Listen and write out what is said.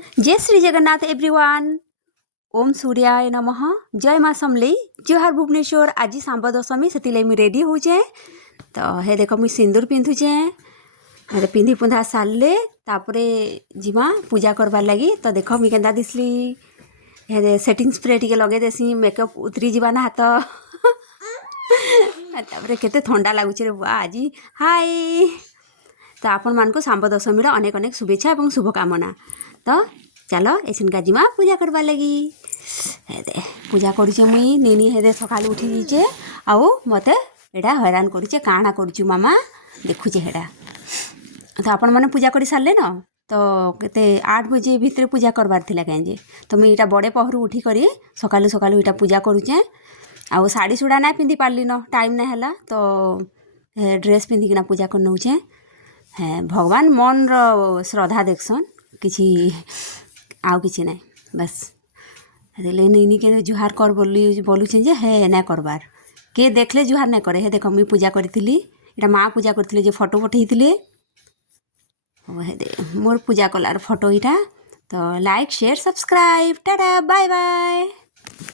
जय श्री जगन्नाथ एवरीवन। ओम सूर्याय नमः। जय माँ समलेई। जोहार भुवनेश्वर। आज सांब दशमी से मुझे रेडी होचे। तो हे देख मुझे सिंदूर पिंधुचे। हे पिंधि पुंधा सारे तापरे जीवा पूजा करवार लगी। तो देख मुझे केन्दा दिसली। हे सेटिंग स्प्रे टी लगे देसी मेकअप उतरी जीवा ना हाथ तापरे केते ठंडा लगुच रे बुआ आज। हाय तो आपण मान को सांब दशमी अनेक अनेक शुभेच्छा और शुभकामना। तो चलो एसिनका जीमा पूजा करवा लगी। हे पूजा करुचे मुई नेनी हे सका उठी जाइए आउ मते एटा हैरान करुचे काଣା करुचु मामा देखुचे हेडा। तो आपण मैंने पूजा कर सारे न। तो केते 8 बजे भितर पूजा करवार थिला कहीं तो मुझे यहाँ बड़े पहरु उठी करी सकालू सकालू यहाँ पूजा करुचे। आउ साड़ी सुड़ा ना पिंधि पार्ली न टाइम ना है तो ड्रेस पिंधिकिना पूजा कर नौचे। हाँ भगवान मन रो श्रद्धा देखसन किसी आउ किसी ना बस नहीं के जुहार कर बोलुचे जे हे ना करबार के देखले जुहार ना करे। हे देख मुझे पूजा करी माँ पूजा करथिले जे फोटो पठेइथिले मोर पूजा कलार फोटो इटा। तो like share subscribe tata bye bye.